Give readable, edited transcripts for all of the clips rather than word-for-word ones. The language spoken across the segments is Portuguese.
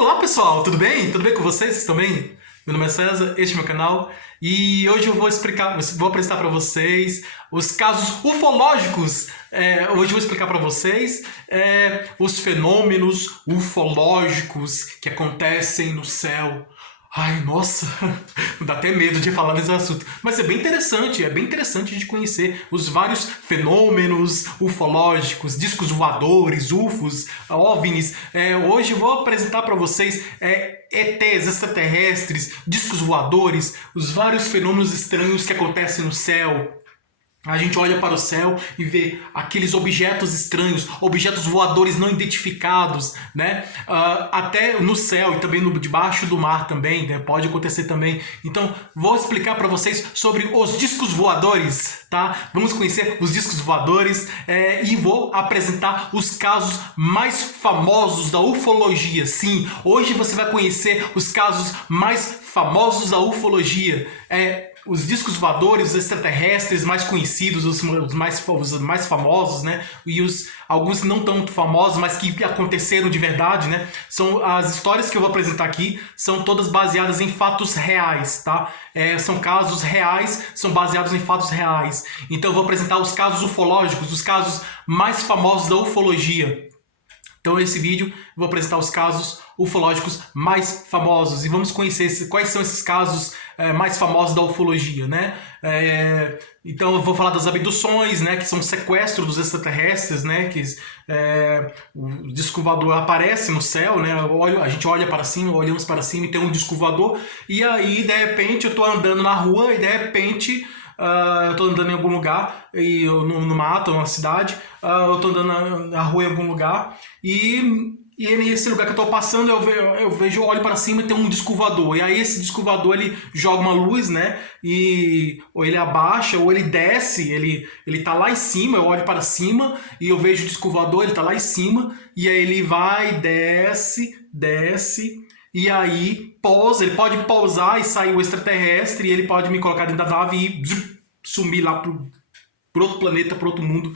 Olá pessoal, tudo bem? Tudo bem com vocês? Vocês estão bem? Meu nome é César, este é meu canal e hoje eu vou apresentar para vocês os casos ufológicos. Hoje eu vou explicar para vocês os fenômenos ufológicos que acontecem no céu. Ai, nossa, dá até medo de falar nesse assunto. Mas é bem interessante de conhecer os vários fenômenos ufológicos, discos voadores, UFOs, OVNIs. Hoje eu vou apresentar para vocês ETs, extraterrestres, discos voadores, os vários fenômenos estranhos que acontecem no céu. A gente olha para o céu e vê aqueles objetos estranhos, objetos voadores não identificados, né? Até no céu e também debaixo do mar também, né? Pode acontecer também. Então, vou explicar para vocês sobre os discos voadores, tá? Vamos conhecer os discos voadores e vou apresentar os casos mais famosos da ufologia. Sim, hoje você vai conhecer os casos mais famosos da ufologia. Os discos voadores, os extraterrestres mais conhecidos, os mais famosos, né? E alguns não tão famosos, mas que aconteceram de verdade, né? São as histórias que eu vou apresentar aqui, são todas baseadas em fatos reais, tá? São casos reais, são baseados em fatos reais. Então eu vou apresentar os casos ufológicos, os casos mais famosos da ufologia. Então, nesse vídeo, eu vou apresentar os casos ufológicos mais famosos e vamos conhecer quais são esses casos mais famosos da ufologia, né? Então, eu vou falar das abduções, né? Que são sequestro dos extraterrestres, né? Que o disco voador aparece no céu, né? A gente olha para cima, olhamos para cima e tem um disco voador e aí, de repente, eu estou andando na rua e, de repente... eu tô andando em algum lugar, no mato, numa cidade, eu tô andando na rua em algum lugar, e nesse lugar que eu tô passando, eu vejo, olho para cima e tem um disco voador. E aí esse disco voador, ele joga uma luz, né? Ou ele abaixa, ou ele desce, ele tá lá em cima, eu olho para cima e eu vejo o disco voador, ele tá lá em cima, e aí ele vai, desce, e aí pousa, ele pode pousar e sair o extraterrestre, e ele pode me colocar dentro da nave e sumir lá pro outro planeta, pro outro mundo,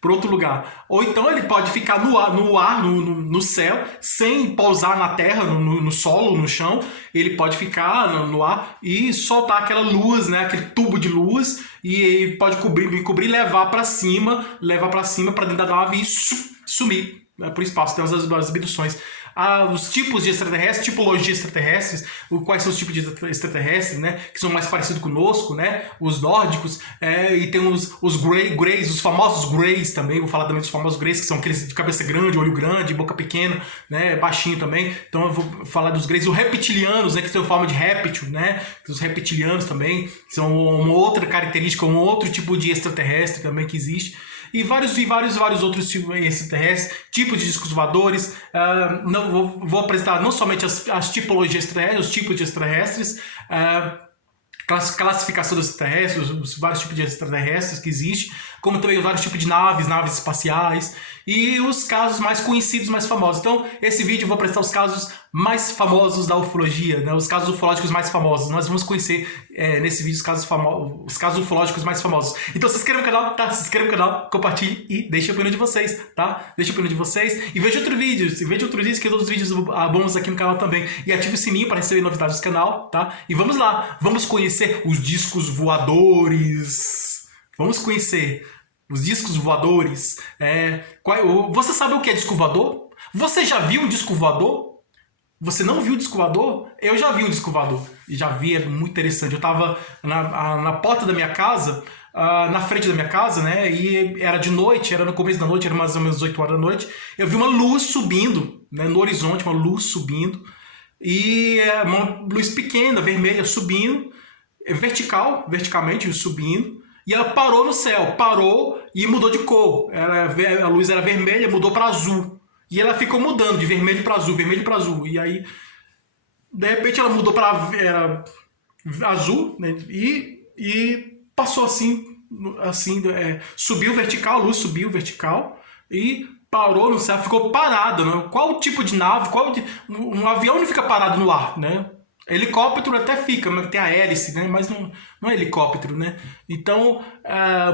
pro outro lugar. Ou então ele pode ficar no ar, no céu, sem pousar na terra, no solo, no chão. Ele pode ficar no ar e soltar aquela luz, né, aquele tubo de luz, e ele pode me cobrir e levar para cima, para dentro da nave e sumir, né, pro espaço. Tem as abduções. Os tipos de extraterrestres, tipologia extraterrestres, quais são os tipos de extraterrestres, né, que são mais parecidos conosco, né, os nórdicos, e tem os greys, os famosos greys também, vou falar também dos famosos greys, que são aqueles de cabeça grande, olho grande, boca pequena, né, baixinho também. Então eu vou falar dos greys, os reptilianos, né, que têm forma de réptil, né, os reptilianos também são uma outra característica, um outro tipo de extraterrestre também que existe. E vários outros tipos extraterrestres, tipos de discos voadores. Vou apresentar não somente as tipologias extraterrestres, os tipos de extraterrestres, classificação dos extraterrestres, os vários tipos de extraterrestres que existem, como também vários tipos de naves espaciais e os casos mais conhecidos, mais famosos. Então, esse vídeo eu vou apresentar os casos mais famosos da ufologia, né? Os casos ufológicos mais famosos. Nós vamos conhecer nesse vídeo os casos ufológicos mais famosos. Então, se inscreva no canal, tá? Se inscreva no canal, compartilhe e deixe a opinião de vocês, tá? Deixe a opinião de vocês e veja outros vídeos. Que todos os vídeos bons aqui no canal também. E ative o sininho para receber novidades do canal, tá? E vamos lá, vamos conhecer os discos voadores. Vamos conhecer os discos voadores. Você sabe o que é disco voador? Você já viu um disco voador? Você não viu o disco voador? Eu já vi um disco voador. E já vi, é muito interessante. Eu estava na porta da minha casa, na frente da minha casa, né? E era de noite, era no começo da noite, era mais ou menos 8 horas da noite. Eu vi uma luz subindo, né, no horizonte, uma luz subindo. E uma luz pequena, vermelha, subindo. Verticalmente subindo. E ela parou no céu, parou e mudou de cor. A luz era vermelha, mudou para azul. E ela ficou mudando de vermelho para azul, vermelho para azul. E aí, de repente, ela mudou para azul, né? E passou assim, subiu vertical, a luz subiu vertical e parou no céu, ficou parada. Né? Qual tipo de nave? Um avião não fica parado no ar, né? Helicóptero até fica, tem a hélice, né? Mas não é helicóptero, né? Então,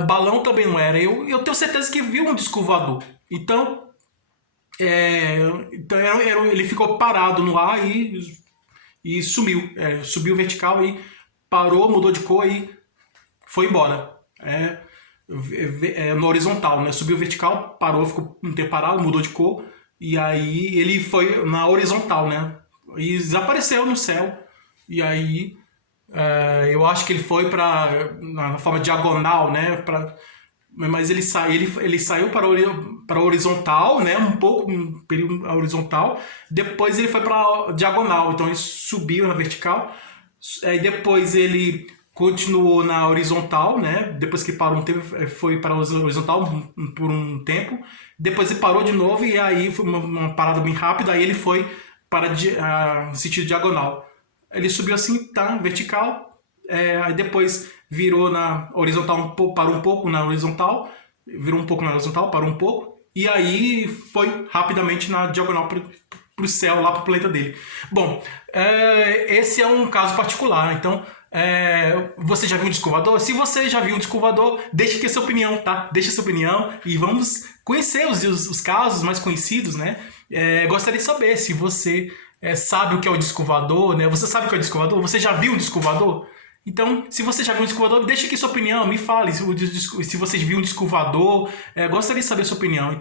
balão também não era. Eu tenho certeza que viu um disco voador. Então, É, então ele ficou parado no ar e sumiu. Subiu vertical e parou, mudou de cor e foi embora. No horizontal, né? Subiu vertical, parou, ficou um tempo parado, mudou de cor. E aí ele foi na horizontal, né? E desapareceu no céu. E aí eu acho que ele foi na forma diagonal, né? Mas ele saiu para horizontal, né? Um período horizontal. Depois ele foi para diagonal. Então ele subiu na vertical. Aí depois ele continuou na horizontal, né? Depois que parou um tempo, foi para a horizontal por um tempo. Depois ele parou de novo e aí foi uma parada bem rápida. Aí ele foi para no sentido diagonal. Ele subiu assim, tá? Vertical. Aí depois virou na horizontal, parou um pouco na horizontal. Virou um pouco na horizontal, parou um pouco. E aí foi rapidamente na diagonal pro céu, lá pro planeta dele. Bom, esse é um caso particular. Então, você já viu um disco voador? Se você já viu um disco voador, deixe aqui a sua opinião, tá? Deixe a sua opinião e vamos conhecer os casos mais conhecidos, né? Gostaria de saber se você sabe o que é o disco voador, né? Você sabe o que é o disco voador? Você já viu um disco voador? Então, se você já viu um disco voador, deixa aqui sua opinião, me fale se você viu um disco voador, gostaria de saber a sua opinião.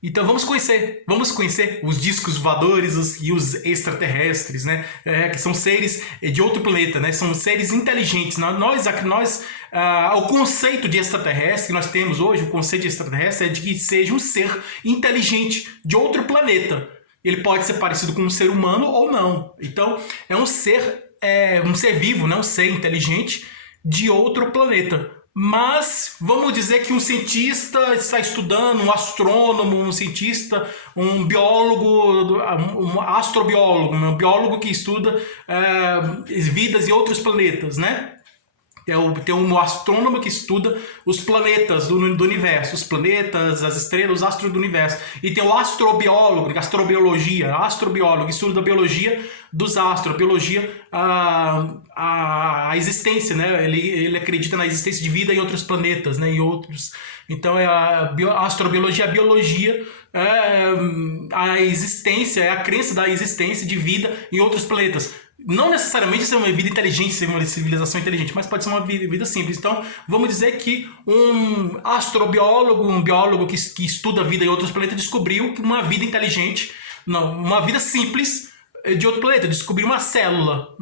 Então vamos conhecer os discos voadores e os extraterrestres, né? Que são seres de outro planeta, né? São seres inteligentes. O conceito de extraterrestre que nós temos hoje, o conceito de extraterrestre é de que seja um ser inteligente de outro planeta. Ele pode ser parecido com um ser humano ou não. Então, é um ser vivo, né? Um ser inteligente de outro planeta. Mas vamos dizer que um cientista está estudando, um astrônomo, um cientista, um biólogo, um astrobiólogo, um biólogo que estuda vidas em outros planetas, né? Tem um astrônomo que estuda os planetas do universo, os planetas, as estrelas, os astros do universo. E tem o astrobiólogo, astrobiólogo, que estuda a biologia dos astros, a biologia, a existência, né? Ele acredita na existência de vida em outros planetas, né? Em outros. Então a astrobiologia, a biologia, a existência, é a crença da existência de vida em outros planetas. Não necessariamente ser uma vida inteligente, ser uma civilização inteligente, mas pode ser uma vida simples. Então, vamos dizer que um astrobiólogo, um biólogo que estuda a vida em outros planetas, descobriu que uma vida inteligente, não, uma vida simples de outro planeta, descobriu uma célula,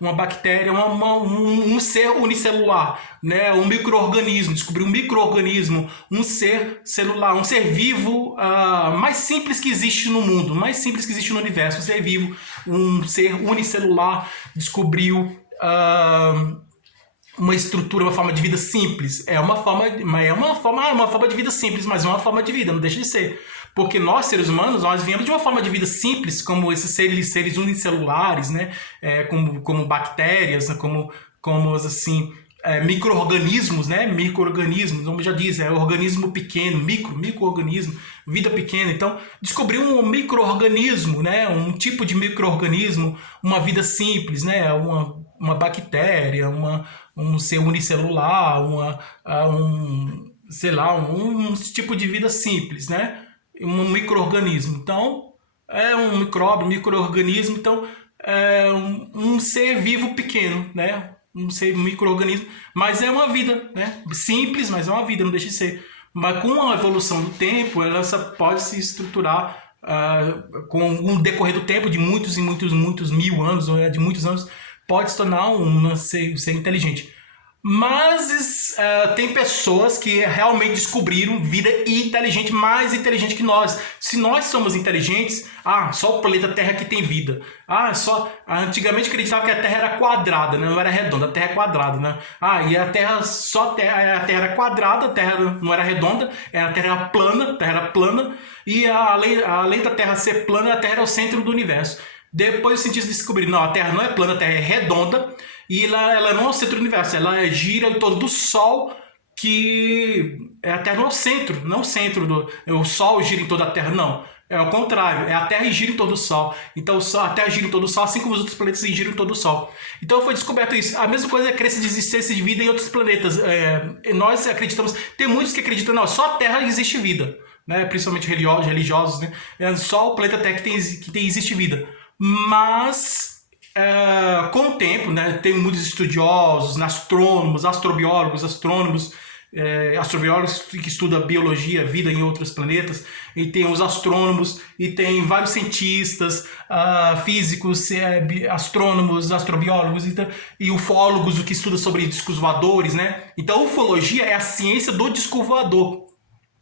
uma bactéria, um ser unicelular, né? Um micro-organismo, descobriu um micro-organismo, um ser celular, um ser vivo mais simples que existe no mundo, mais simples que existe no universo, um ser vivo, um ser unicelular, descobriu uma estrutura, uma forma de vida simples. É uma forma de vida simples, mas é uma forma de vida, não deixa de ser. Porque nós, seres humanos, nós viemos de uma forma de vida simples, como esses seres unicelulares, né? Como bactérias, como assim, micro-organismos, né? Micro-organismos, como já diz, organismo pequeno, micro-organismo, vida pequena. Então, descobrir um micro-organismo, né? Um tipo de micro-organismo, uma vida simples, né? Uma bactéria, um ser unicelular, um tipo de vida simples, né? Um micro-organismo. Então, é um micróbio, micro-organismo. Então, é um ser vivo pequeno, né? Um ser micro-organismo. Mas é uma vida, né? Simples, mas é uma vida, não deixa de ser. Mas com a evolução do tempo, ela pode se estruturar com o decorrer do tempo, de muitos e muitos, muitos mil anos, de muitos anos, pode se tornar um ser inteligente. Mas tem pessoas que realmente descobriram vida inteligente, mais inteligente que nós. Se nós somos inteligentes, só o planeta Terra que tem vida. Antigamente acreditava que a Terra era quadrada, né? Não era redonda, a Terra é quadrada, né? E a Terra era quadrada, a Terra não era redonda, a Terra era plana, e além da Terra ser plana, a Terra é o centro do universo. Depois os cientistas descobriram, não, a Terra não é plana, a Terra é redonda, e ela não é o centro do universo, ela gira em torno do Sol, que a Terra não é o centro, não o centro o Sol gira em torno da Terra, não. É o contrário, é a Terra que gira em torno do Sol. Então a Terra gira em torno do Sol, assim como os outros planetas giram em torno do Sol. Então foi descoberto isso. A mesma coisa é a crença de existência de vida em outros planetas. Nós acreditamos, tem muitos que acreditam, não, só a Terra existe vida. né, principalmente religiosos, né, é só o planeta Terra existe vida. Mas com o tempo, né, tem muitos estudiosos, astrônomos, astrobiólogos, astrobiólogos que estudam biologia, vida em outros planetas, e tem os astrônomos, e tem vários cientistas, físicos, astrônomos, astrobiólogos, e ufólogos, o que estuda sobre discos voadores, né? Então, a ufologia é a ciência do disco voador.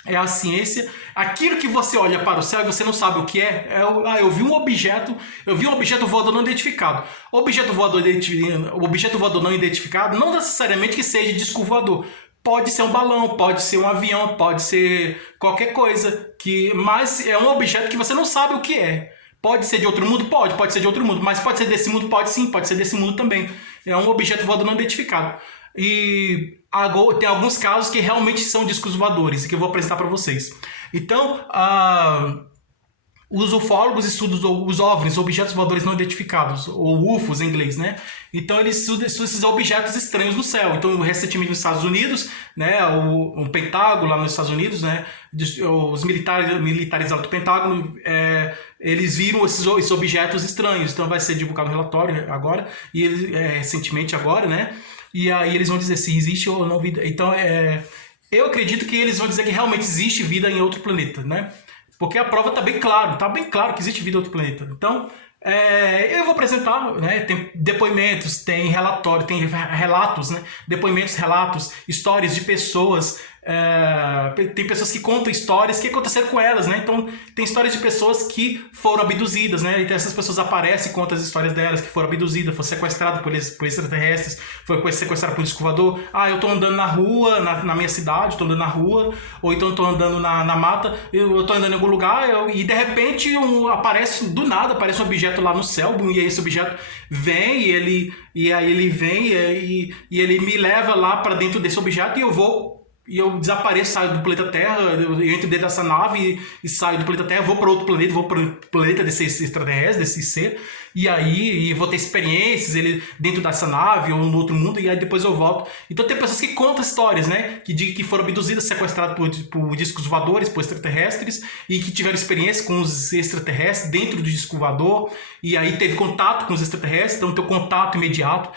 É a ciência, aquilo que você olha para o céu e você não sabe o que eu vi um objeto voador não identificado. O objeto voador não identificado não necessariamente que seja disco voador. Pode ser um balão, pode ser um avião, pode ser qualquer coisa, mas é um objeto que você não sabe o que é. Pode ser de outro mundo? Pode ser de outro mundo, mas pode ser desse mundo? Pode sim, pode ser desse mundo também. É um objeto voador não identificado. E tem alguns casos que realmente são discos voadores, que eu vou apresentar para vocês. Então, os ufólogos estudam os OVNIs, objetos voadores não identificados, ou UFOs em inglês, né? Então eles estudam esses objetos estranhos no céu. Então, recentemente nos Estados Unidos, né, o Pentágono lá nos Estados Unidos, né, os militares lá do Pentágono, eles viram esses objetos estranhos. Então vai ser divulgado um relatório agora, e recentemente agora, né? E aí eles vão dizer se existe ou não vida. Então, eu acredito que eles vão dizer que realmente existe vida em outro planeta, né? Porque a prova está bem claro que existe vida em outro planeta. Então, eu vou apresentar, né? Tem depoimentos, tem relatório, tem relatos, né? Depoimentos, relatos, histórias de pessoas. Tem pessoas que contam histórias que aconteceram com elas, né? Então, tem histórias de pessoas que foram abduzidas, né? Então, essas pessoas aparecem e contam as histórias delas, que foram abduzidas, foram sequestradas por extraterrestres, foram sequestradas por um disco voador. Eu tô andando na rua, na minha cidade, tô andando na rua, ou então tô andando na mata, eu tô andando em algum lugar, e de repente do nada aparece um objeto lá no céu, e aí esse objeto vem, e aí ele vem, e ele me leva lá para dentro desse objeto, e eu desapareço, saio do planeta Terra, eu entro dentro dessa nave e saio do planeta Terra, vou para outro planeta, vou para o planeta desse extraterrestre, desse ser, e aí vou ter experiências dentro dessa nave ou no outro mundo, e aí depois eu volto. Então tem pessoas que contam histórias, né? Que foram abduzidas, sequestradas por discos voadores, por extraterrestres, e que tiveram experiência com os extraterrestres dentro do disco voador, e aí teve contato com os extraterrestres, então tem o contato imediato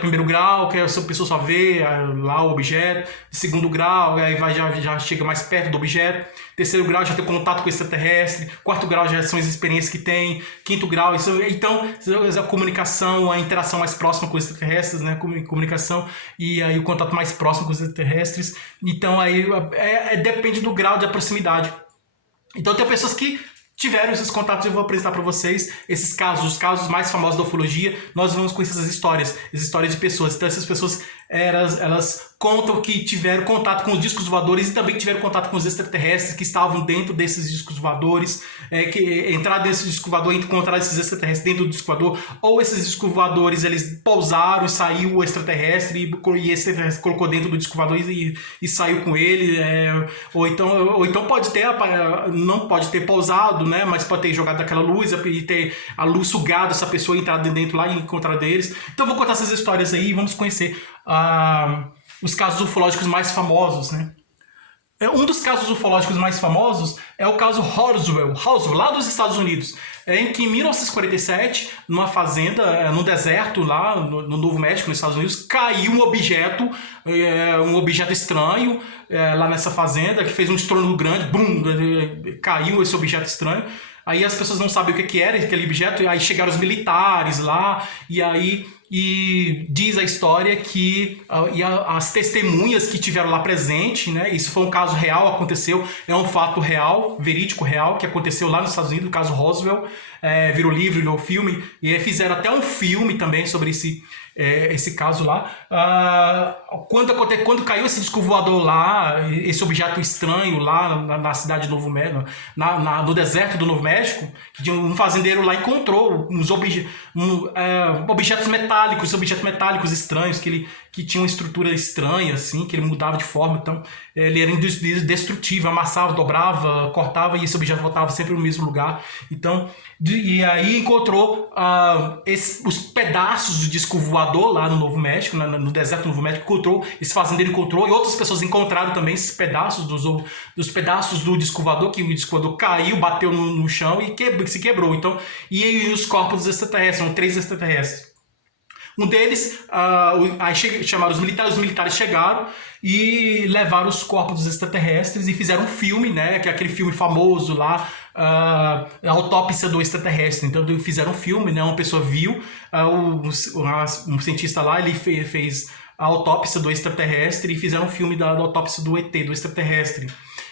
primeiro grau, que a pessoa só vê lá o objeto. Segundo grau, aí já chega mais perto do objeto. Terceiro grau, já tem contato com o extraterrestre. Quarto grau, já são as experiências que tem. Quinto grau, então a comunicação, a interação mais próxima com os extraterrestres, né? Comunicação e aí o contato mais próximo com os extraterrestres. Então aí depende do grau de proximidade. Então tem pessoas que tiveram esses contatos, eu vou apresentar para vocês esses casos, os casos mais famosos da ufologia. Nós vamos conhecer as histórias de pessoas. Então essas pessoas, elas contam que tiveram contato com os discos voadores e também tiveram contato com os extraterrestres que estavam dentro desses discos voadores, que entraram desse disco voador e encontraram esses extraterrestres dentro do disco voador, ou esses discos voadores, eles pousaram e saiu o extraterrestre e esse extraterrestre colocou dentro do disco voador e saiu com ele, ou então pode ter, não pode ter pousado, né, mas pode ter jogado aquela luz e ter a luz sugado essa pessoa e entrado dentro lá e encontrado eles. Então eu vou contar essas histórias aí e vamos conhecer os casos ufológicos mais famosos, né? Um dos casos ufológicos mais famosos é o caso Roswell, lá dos Estados Unidos, em que em 1947, numa fazenda, no deserto, lá no Novo México, nos Estados Unidos, caiu um objeto estranho, lá nessa fazenda, que fez um estrondo grande, bum, caiu esse objeto estranho. Aí as pessoas não sabem o que era aquele objeto, e aí chegaram os militares lá, e diz a história que as testemunhas que tiveram lá presente, né, isso foi um caso real, aconteceu, é um fato real, verídico real, que aconteceu lá nos Estados Unidos, o caso Roswell, virou livro, virou filme, e fizeram até um filme também sobre esse caso lá. Quando caiu esse disco voador lá, esse objeto estranho lá na cidade de Novo México, no deserto do Novo México, que um fazendeiro lá encontrou objetos metálicos estranhos, que tinha uma estrutura estranha, assim, que ele mudava de forma. Então ele era indestrutível, amassava, dobrava, cortava, e esse objeto voltava sempre no mesmo lugar. Então, e aí encontrou os pedaços do disco voador escovador lá no Novo México, no deserto do Novo México, encontrou, esse fazendeiro encontrou, e outras pessoas encontraram também esses pedaços dos pedaços do disco voador, que o disco voador caiu, bateu no chão e se quebrou. Então, e os corpos dos extraterrestres, são 3 extraterrestres. Um deles, aí chamaram os militares chegaram e levaram os corpos dos extraterrestres e fizeram um filme, né, que é aquele filme famoso lá, a autópsia do extraterrestre. Então fizeram um filme, né, uma pessoa viu, um cientista lá, ele fez a autópsia do extraterrestre e fizeram um filme da autópsia do ET, do extraterrestre.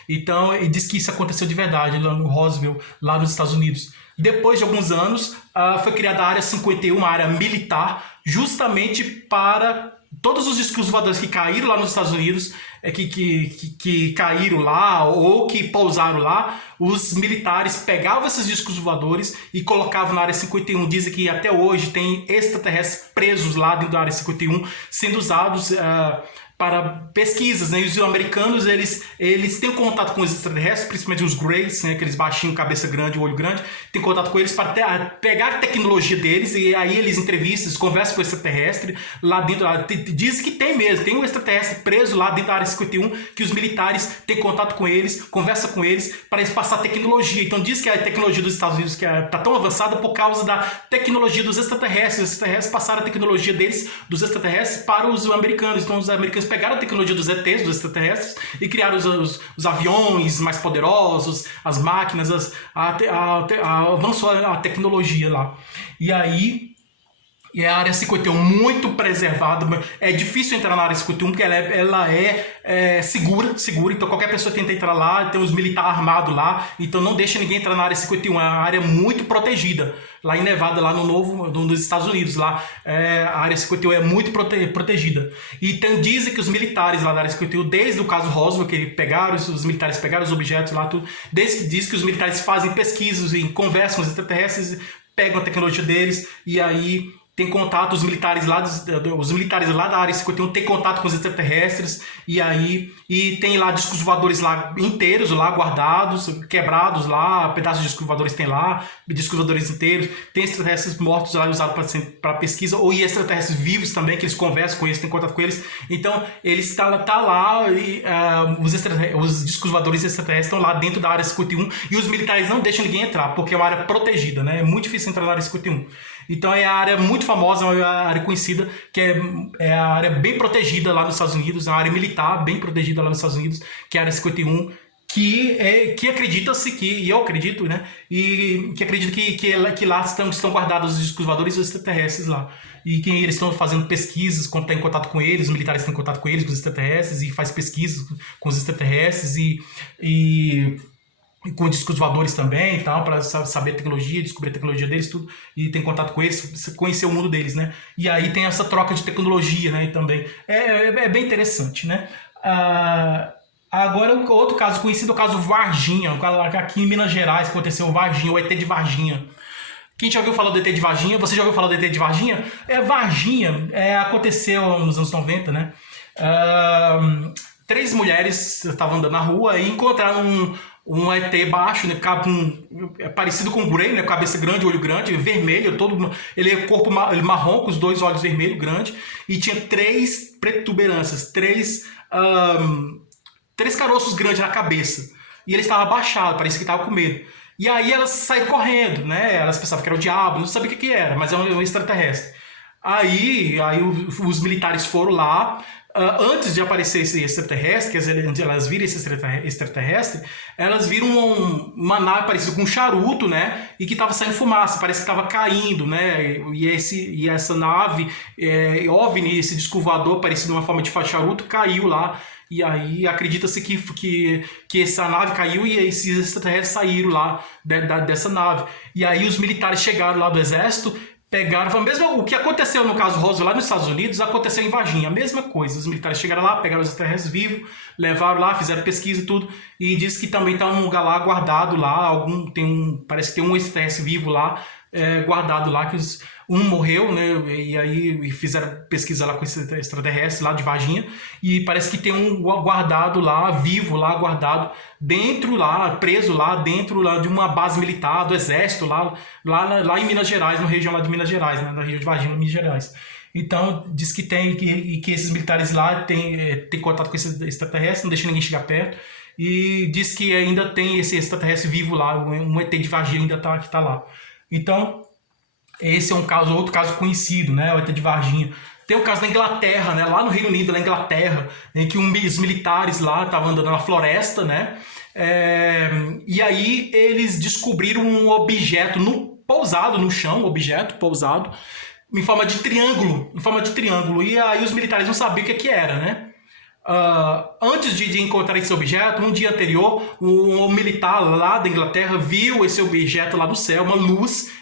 Então, ele diz que isso aconteceu de verdade lá no Roswell, lá nos Estados Unidos. Depois de alguns anos, foi criada a Área 51, uma área militar, justamente para todos os discos voadores que caíram lá nos Estados Unidos, que caíram lá ou que pousaram lá, os militares pegavam esses discos voadores e colocavam na Área 51. Dizem que até hoje tem extraterrestres presos lá dentro da Área 51, sendo usados para pesquisas, né? E os americanos, eles têm contato com os extraterrestres, principalmente os Greys, né? Aqueles baixinhos, cabeça grande, olho grande, têm contato com eles para pegar a tecnologia deles, e aí eles entrevistam, eles conversam com o extraterrestre lá dentro. Dizem que tem mesmo, tem um extraterrestre preso lá dentro da Área 51, que os militares têm contato com eles, conversam com eles, para eles passar tecnologia. Então diz que a tecnologia dos Estados Unidos está tão avançada por causa da tecnologia dos extraterrestres. Os extraterrestres passaram a tecnologia deles, dos extraterrestres, para os americanos. Então os americanos pegaram a tecnologia dos ETs, dos extraterrestres, e criaram os aviões mais poderosos, as máquinas, avançou a tecnologia lá. E aí, a Área 51 muito preservada. É difícil entrar na Área 51 porque ela é segura. Então qualquer pessoa tenta entrar lá, tem os militares armados lá, então não deixa ninguém entrar na Área 51. É uma área muito protegida, lá em Nevada, lá nos Estados Unidos. Lá a Área 51 é muito protegida. E dizem que os militares lá da Área 51, desde o caso Roswell, que os militares pegaram os objetos lá, tudo, diz que os militares fazem pesquisas e conversam com os extraterrestres, pegam a tecnologia deles, e aí tem contato, os militares lá da Área 51 têm contato com os extraterrestres, e tem lá discos voadores lá inteiros, lá guardados, quebrados lá, pedaços de discos voadores tem lá, discos voadores inteiros, tem extraterrestres mortos lá usados para pesquisa, ou extraterrestres vivos também, que eles conversam com eles, têm contato com eles. Então, eles tá lá e os discos voadores extraterrestres estão lá dentro da Área 51, e os militares não deixam ninguém entrar, porque é uma área protegida, né? É muito difícil entrar na Área 51. Então é a área muito famosa, é uma área conhecida, que é a área bem protegida lá nos Estados Unidos, é uma área militar bem protegida lá nos Estados Unidos, que é a Área 51, que acredita-se e eu acredito, né? E que acredito que lá estão guardados os discos voadores e os extraterrestres lá. E que eles estão fazendo pesquisas, quando está em contato com eles, os militares estão em contato com eles, com os extraterrestres, e faz pesquisas com os extraterrestres e com discos voadores também, para saber a tecnologia, descobrir a tecnologia deles, tudo, e tem contato com eles, conhecer o mundo deles, né? E aí tem essa troca de tecnologia, né? E também é bem interessante, né? Agora, outro caso conhecido é o caso Varginha, aqui em Minas Gerais aconteceu Varginha, o ET de Varginha. Quem já ouviu falar do ET de Varginha? Você já ouviu falar do ET de Varginha? Varginha aconteceu nos anos 90, né? 3 mulheres estavam andando na rua e encontraram um ET baixo, né, parecido com o Grey, né, cabeça grande, olho grande, vermelho, ele é corpo marrom, com os 2 olhos vermelhos grandes, e tinha 3 protuberâncias, 3 caroços grandes na cabeça. E ele estava abaixado, parecia que estava com medo. E aí elas saíram correndo, né? Elas pensavam que era o diabo, não sabia o que era, mas é um extraterrestre. Aí os militares foram lá. Antes de aparecer esse extraterrestre, quer dizer, elas viram esse extraterrestre, elas viram uma nave parecida com um charuto, né? E que estava saindo fumaça, parece que estava caindo, né? E essa nave, OVNI, esse disco voador parecido de uma forma de charuto, caiu lá. E aí acredita-se que essa nave caiu e esses extraterrestres saíram lá dessa nave. E aí os militares chegaram lá do exército, pegaram, mesmo o que aconteceu no caso Roswell lá nos Estados Unidos, aconteceu em Varginha, a mesma coisa. Os militares chegaram lá, pegaram os extraterrestres vivos, levaram lá, fizeram pesquisa e tudo, e diz que também está um lugar lá guardado lá, parece que tem um extraterrestre vivo lá, guardado lá, que um morreu, né, e aí fizeram pesquisa lá com esse extraterrestre lá de Varginha, e parece que tem um guardado lá, vivo lá, guardado dentro lá, preso lá dentro lá de uma base militar do exército lá em Minas Gerais, na região lá de Minas Gerais, né, na região de Varginha, Minas Gerais. Então, diz que que esses militares lá têm contato com esses extraterrestres, não deixam ninguém chegar perto. E diz que ainda tem esse extraterrestre vivo lá, um ET de Varginha ainda que tá lá. Então, esse é outro caso conhecido, né? O ET de Varginha. Tem o caso da Inglaterra, né? Lá no Reino Unido, na Inglaterra, em que os militares lá estavam andando na floresta, né? E aí eles descobriram um objeto pousado no chão, um objeto pousado, em forma de triângulo. E aí os militares não sabiam o que era, né? Antes de encontrar esse objeto, um dia anterior, um militar lá da Inglaterra viu esse objeto lá do céu,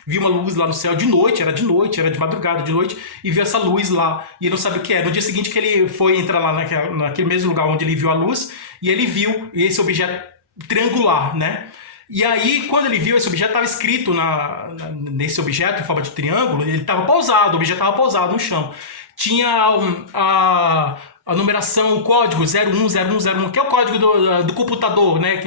viu uma luz lá no céu de noite, era de madrugada, de noite, e viu essa luz lá, e ele não sabe o que era. No dia seguinte que ele foi entrar lá naquele mesmo lugar onde ele viu a luz, e ele viu esse objeto triangular, né? E aí, quando ele viu esse objeto, estava escrito nesse objeto, em forma de triângulo, ele estava pausado, o objeto estava pausado no chão. Tinha a numeração, o código 010101, que é o código do computador, né?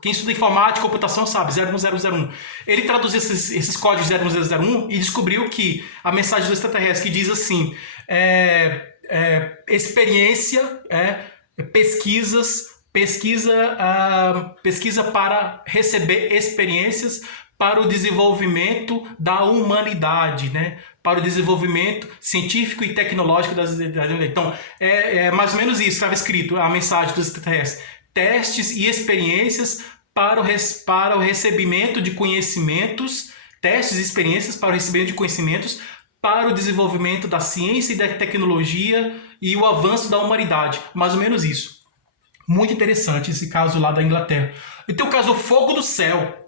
Quem estuda informática e computação sabe, 01001. Ele traduziu esses códigos 01001 e descobriu que a mensagem do extraterrestre que diz assim, experiência, pesquisa para receber experiências para o desenvolvimento da humanidade, né? Para o desenvolvimento científico e tecnológico das humanidades. Então, mais ou menos isso, estava escrito a mensagem dos extraterrestres. Testes e experiências para o recebimento de conhecimentos, testes e experiências para o recebimento de conhecimentos para o desenvolvimento da ciência e da tecnologia e o avanço da humanidade. Mais ou menos isso. Muito interessante esse caso lá da Inglaterra. E tem o caso do Fogo do Céu,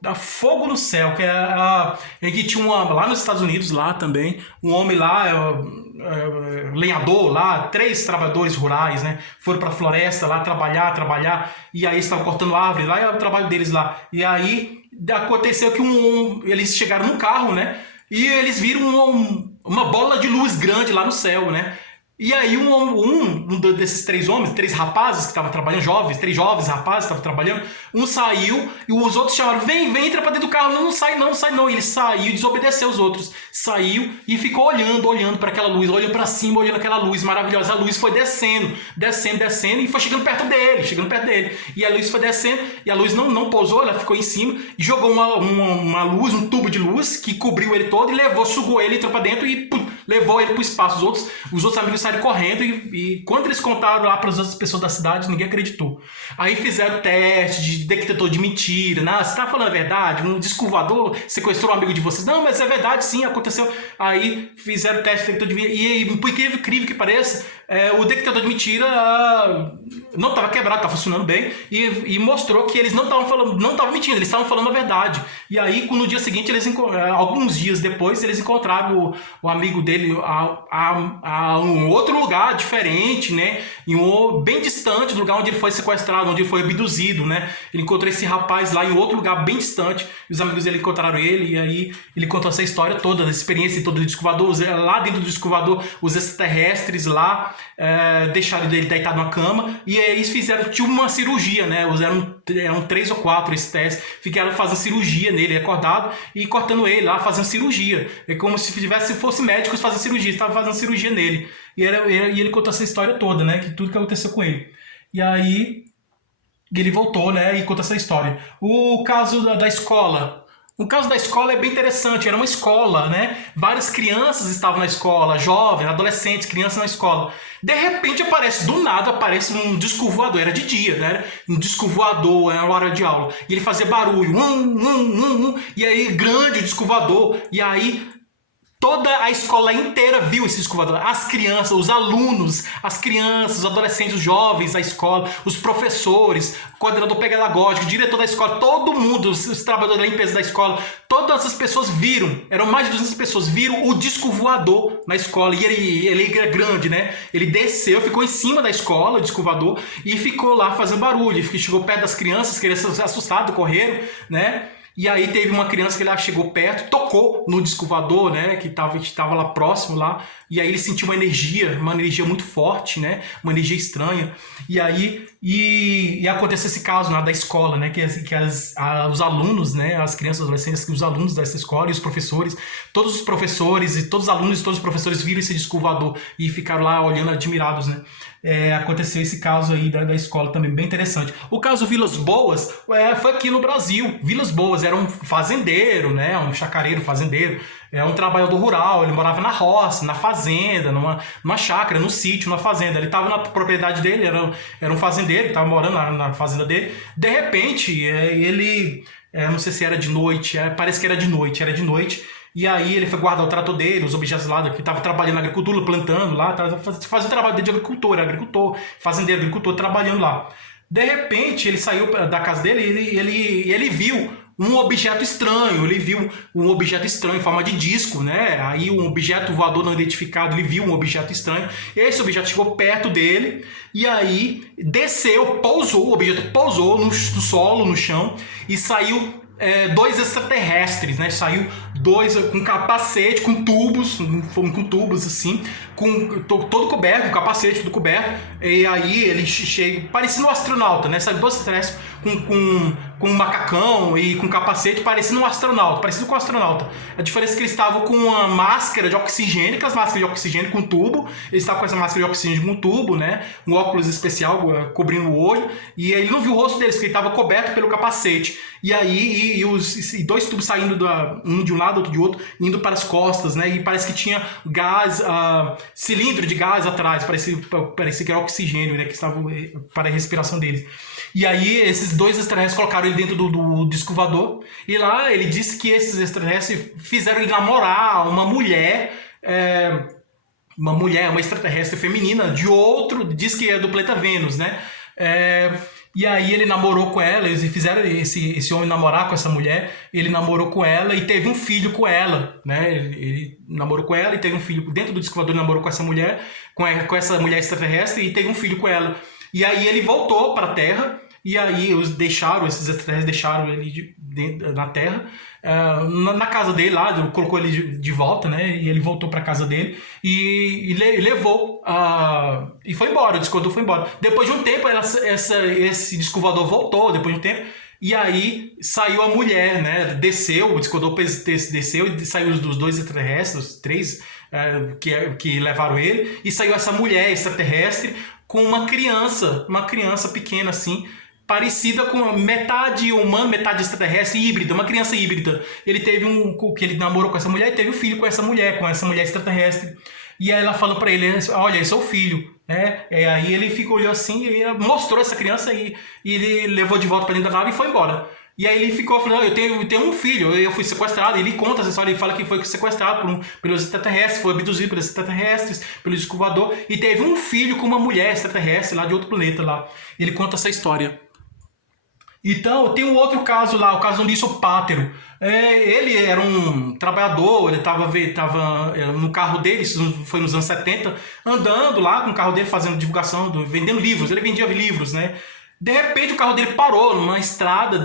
que é que tinha lá nos Estados Unidos, lá também, um homem lá, lenhador lá, 3 trabalhadores rurais, né, foram para a floresta lá trabalhar, e aí estavam cortando árvores lá, e é o trabalho deles lá. E aí aconteceu que eles chegaram num carro, né, e eles viram uma bola de luz grande lá no céu, né. E aí um desses 3 homens, 3 rapazes que estavam trabalhando, 3 jovens rapazes que estavam trabalhando, um saiu e os outros chamaram, vem, entra pra dentro do carro, não sai não. Ele saiu e desobedeceu os outros. Saiu e ficou olhando para aquela luz, olhando para cima, olhando aquela luz maravilhosa. A luz foi descendo e foi chegando perto dele. E a luz foi descendo e a luz não pousou, ela ficou em cima e jogou uma luz, um tubo de luz que cobriu ele todo e sugou ele, entrou pra dentro e levou ele pro espaço. Os outros amigos saíram correndo e quando eles contaram lá para as outras pessoas da cidade, ninguém acreditou. Aí fizeram teste de detector de mentira. Você tá falando a verdade? Um disco voador sequestrou um amigo de vocês? Não, mas é verdade, sim, aconteceu. Aí fizeram teste de detector de mentira. E por incrível que pareça, o detector de mentira não estava quebrado, estava funcionando bem e mostrou que eles não estavam mentindo, eles estavam falando a verdade. E aí, no dia seguinte, alguns dias depois, eles encontraram o amigo dele a um outro lugar diferente, né? Bem distante do lugar onde ele foi sequestrado, onde ele foi abduzido, né? Ele encontrou esse rapaz lá em outro lugar bem distante. E os amigos dele encontraram ele e aí ele contou essa história toda, essa experiência toda do disco voador. Lá dentro do disco voador, os extraterrestres lá deixaram ele deitado na cama e aí eles fizeram tipo uma cirurgia, né? Eram 3 ou 4 esses testes, ficaram fazendo cirurgia nele, acordado e cortando ele lá, fazendo cirurgia. É como se fosse médicos fazendo cirurgia, estavam fazendo cirurgia nele. E ele contou essa história toda, né? Que tudo que aconteceu com ele. E aí ele voltou, né? E conta essa história. O caso da escola. O caso da escola é bem interessante. Era uma escola, né? Várias crianças estavam na escola, jovens, adolescentes, crianças na escola. De repente do nada aparece um disco voador. Era de dia, né? Um disco voador, era uma hora de aula. E ele fazia barulho. E aí grande o disco voador. E aí toda a escola inteira viu esse disco voador. As crianças, os alunos, os adolescentes, os jovens da escola, os professores, o coordenador pedagógico, o diretor da escola, todo mundo, os trabalhadores da limpeza da escola, todas as pessoas viram, eram mais de 200 pessoas, viram o disco voador na escola. E ele é grande, né? Ele desceu, ficou em cima da escola, o disco voador, e ficou lá fazendo barulho. Chegou perto das crianças assustadas, correram, né? E aí teve uma criança que ele chegou perto, tocou no disco voador, né, que estava lá próximo lá, e aí ele sentiu uma energia muito forte, né, uma energia estranha. E aí aconteceu esse caso lá da escola, né, que os alunos, né, as crianças, adolescentes, os alunos dessa escola e os professores, todos os professores e todos os alunos e todos os professores viram esse disco voador e ficaram lá olhando admirados, né. Aconteceu esse caso aí da escola também, bem interessante. O caso Vilas Boas foi aqui no Brasil. Vilas Boas era um fazendeiro, né, um chacareiro fazendeiro, um trabalhador rural, ele morava na roça, na fazenda, numa chácara, no sítio, numa fazenda. Ele estava na propriedade dele, era um fazendeiro, estava morando na fazenda dele. De repente, ele, não sei se era de noite, parece que era de noite. E aí ele foi guardar o trator dele, os objetos lá, que estava trabalhando na agricultura, plantando lá, fazendo o trabalho dele de agricultor, fazendeiro, agricultor, trabalhando lá. De repente, ele saiu da casa dele e ele viu um objeto estranho, em forma de disco, né? Aí um objeto voador não identificado, ele viu um objeto estranho, esse objeto chegou perto dele, e aí desceu, o objeto pousou no solo, no chão, e saiu dois extraterrestres, né? Saiu dois com capacete, com tubos assim, todo coberto, com capacete, tudo coberto. E aí ele chega, parecendo um astronauta, né? Saiu dois extraterrestres com um macacão e com capacete, parecendo um astronauta, parecido com um astronauta. A diferença é que eles estavam com uma máscara de oxigênio, aquelas máscaras de oxigênio com tubo, eles estavam com essa máscara de oxigênio com tubo, né? Um óculos especial cobrindo o olho, e ele não viu o rosto deles, porque ele estava coberto pelo capacete. E aí, e dois tubos saindo um de um lado, outro de outro, indo para as costas, né? E parece que tinha gás, cilindro de gás atrás, parecia que era oxigênio, né? Que estava para a respiração deles. E aí, esses dois extraterrestres colocaram ele dentro do disco voador, e lá ele disse que esses extraterrestres fizeram ele namorar uma mulher, uma extraterrestre feminina, diz que é do planeta Vênus, né? E aí ele namorou com ela, eles fizeram esse homem namorar com essa mulher, ele namorou com ela e teve um filho com ela, né? Ele namorou com ela e teve um filho dentro do disco voador, ele namorou com essa mulher, com essa mulher extraterrestre, e teve um filho com ela. E aí ele voltou para a Terra, e aí esses extraterrestres deixaram ele na Terra, na casa dele lá, colocou ele de volta, né? E ele voltou para casa dele e levou e foi embora, o disco voador foi embora. Depois de um tempo, esse disco voador voltou, depois de um tempo, e aí saiu a mulher, né? Desceu, o disco voador desceu e saiu dos dois extraterrestres, os três que levaram ele, e saiu essa mulher extraterrestre com uma criança pequena assim, parecida com metade humano, metade extraterrestre, híbrida, uma criança híbrida. Ele que ele namorou com essa mulher e teve um filho com essa mulher extraterrestre. E aí ela falou pra ele, olha, esse é o filho. Aí ele olhou assim, e mostrou essa criança e ele levou de volta pra dentro da nave e foi embora. E aí ele ficou falando, eu tenho um filho, eu fui sequestrado. Ele conta essa história, ele fala que foi sequestrado pelos extraterrestres, foi abduzido pelos extraterrestres, pelo disco voador, e teve um filho com uma mulher extraterrestre lá de outro planeta lá. Ele conta essa história. Então, tem um outro caso lá, o caso do Nício Pátero. Ele era um trabalhador, ele estava no carro dele, isso foi nos anos 70, andando lá com o carro dele, fazendo divulgação, vendendo livros. Ele vendia livros, né? De repente o carro dele parou numa estrada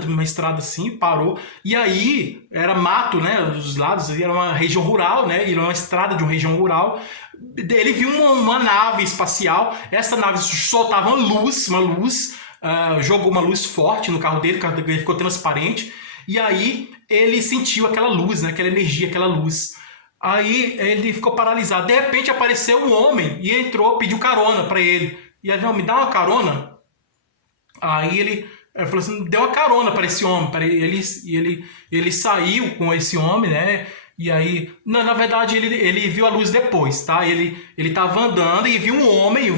assim, parou. E aí era mato, né, dos lados, era uma região rural, né, era uma estrada de uma região rural. Ele viu uma nave espacial, essa nave soltava uma luz, jogou uma luz forte no carro dele, o carro dele ficou transparente. E aí ele sentiu aquela luz, né, aquela energia, aquela luz. Aí ele ficou paralisado. De repente apareceu um homem e entrou, pediu carona para ele. E ele, não, me dá uma carona. Aí ele falou assim, deu uma carona para esse homem, ele saiu com esse homem, né? E aí, na verdade, ele viu a luz depois, tá? Ele estava andando e viu um homem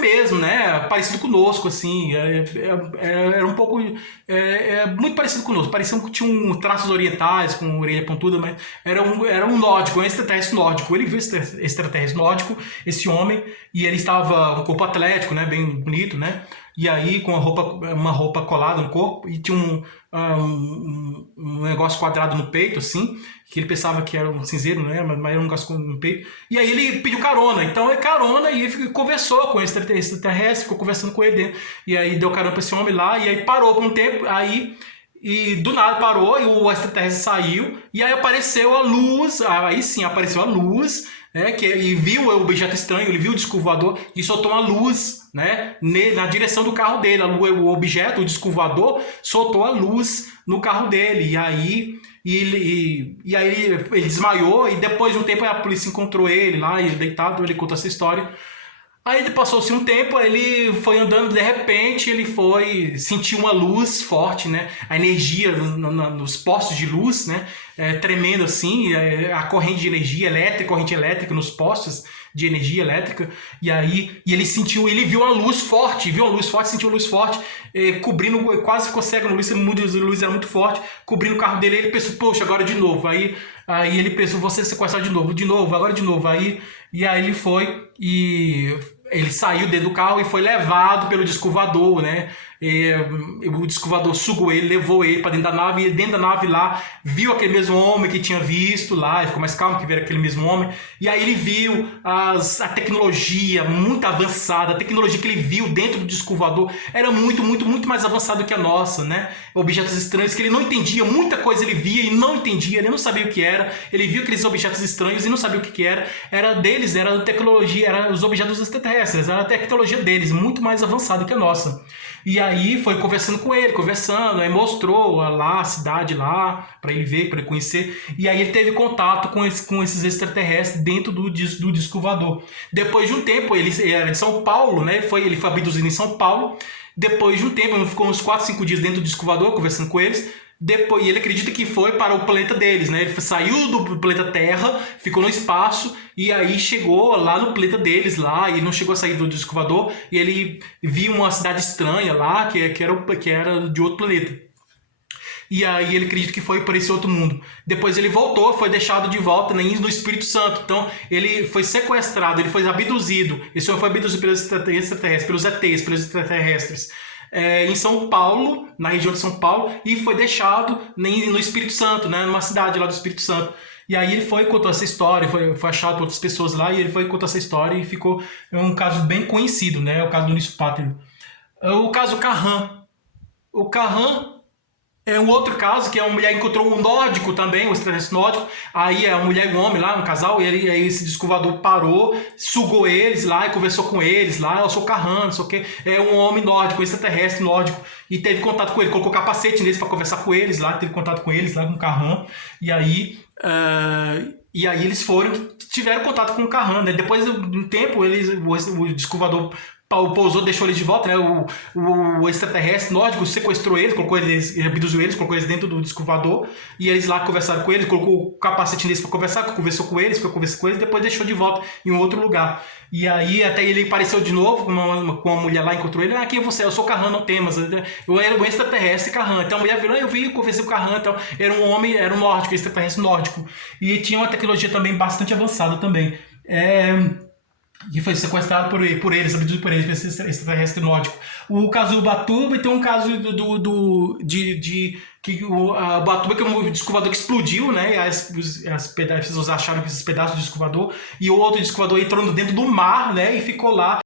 mesmo, né? Parecido conosco, assim, era um pouco, muito parecido conosco, parecia que tinha traços orientais, com orelha pontuda, mas era um nórdico, um extraterrestre nórdico. Ele viu esse extraterrestre nórdico, esse homem, e ele estava um corpo atlético, né? Bem bonito, né? E aí com uma roupa colada no corpo, e tinha um negócio quadrado no peito, assim, que ele pensava que era um cinzeiro, né? Mas era um negócio no peito. E aí ele pediu carona. Então e ele conversou com esse extraterrestre, ficou conversando com ele dentro. E aí deu carona para esse homem lá, e aí parou por um tempo, aí e do nada parou e o extraterrestre saiu e aí apareceu a luz, aí sim apareceu a luz, né, e viu o objeto estranho, ele viu o disco voador e soltou uma luz, né, na direção do carro dele. O objeto, o disco voador, soltou a luz no carro dele e aí ele desmaiou e depois de um tempo a polícia encontrou ele lá, ele deitado, ele conta essa história. Aí passou-se um tempo, ele foi andando, de repente ele sentiu uma luz forte, né? A energia nos postos de luz, né? Tremendo assim, a corrente de energia elétrica, corrente elétrica nos postos de energia elétrica. E aí ele viu uma luz forte, sentiu uma luz forte, cobrindo, quase ficou cego na luz, a luz era muito forte, cobrindo o carro dele. Ele pensou, poxa, agora de novo. Aí ele pensou, você sequestrado de novo, agora de novo. E aí ele foi e ele saiu dentro do carro e foi levado pelo disco voador, né? O disco voador sugou ele, levou ele para dentro da nave, e dentro da nave lá viu aquele mesmo homem que tinha visto lá, ele ficou mais calmo que viu aquele mesmo homem, e aí ele viu a tecnologia muito avançada, a tecnologia que ele viu dentro do disco voador era muito, muito, muito mais avançada do que a nossa, né? Objetos estranhos que ele não entendia, muita coisa ele via e não entendia, ele não sabia o que era, ele viu aqueles objetos estranhos e não sabia o que era deles, era a tecnologia, era os objetos extraterrestres, era a tecnologia deles, muito mais avançada que a nossa. E aí foi conversando com ele, aí mostrou lá a cidade lá, para ele ver, para ele conhecer, e aí ele teve contato com esses extraterrestres dentro do disco voador. Depois de um tempo, ele era de São Paulo, né? Ele foi abduzido em São Paulo. Depois de um tempo, ele ficou uns 4, 5 dias dentro do disco voador, conversando com eles. Depois, e ele acredita que foi para o planeta deles, né? Ele saiu do planeta Terra, ficou no espaço e aí chegou lá no planeta deles lá, e não chegou a sair do disco voador, e ele viu uma cidade estranha lá, que era de outro planeta. E aí ele acredita que foi para esse outro mundo. Depois ele voltou, foi deixado de volta no Espírito Santo. Então ele foi sequestrado, ele foi abduzido. Esse homem foi abduzido pelos extraterrestres, pelos ETs, pelos extraterrestres. Em São Paulo, na região de São Paulo, e foi deixado no Espírito Santo, né, numa cidade lá do Espírito Santo. E aí ele foi contou essa história, foi achado por outras pessoas lá, e ele foi contar essa história e ficou um caso bem conhecido, né, o caso do Nício Pátrio. O caso Carran. O Carran é um outro caso, que é uma mulher encontrou um nórdico também, um extraterrestre nórdico. Aí a mulher e um homem lá, um casal, e aí esse disco voador parou, sugou eles lá e conversou com eles lá. Eu sou Carran, não sei o quê. É um homem nórdico, um extraterrestre nórdico. E teve contato com ele, colocou capacete neles para conversar com eles lá, teve contato com eles lá, com o Carran. E aí eles tiveram contato com o Carran, né? Depois de um tempo, o disco voador pousou, deixou eles de volta, né? O extraterrestre nórdico sequestrou eles, abduziu eles, colocou eles dentro do disco voador, e eles lá conversaram com eles, colocou o capacete neles para conversar, conversou com eles, depois deixou de volta em um outro lugar. E aí até ele apareceu de novo com uma mulher lá, encontrou ele. Quem é você? Eu sou Carran, não temas. Eu era um extraterrestre Carran. Então a mulher virou, eu vi, conversei com o Carran. Então, era um homem, era um nórdico, extraterrestre nórdico. E tinha uma tecnologia também bastante avançada também. Que foi sequestrado por eles, abduzido por eles, por esse extraterrestre nórdico. O caso do Ubatuba, e tem um caso que o Ubatuba, que é um disco voador que explodiu, né? E as pessoas acharam que esses pedaços de disco voador, e o outro disco voador entrou dentro do mar, né? E ficou lá.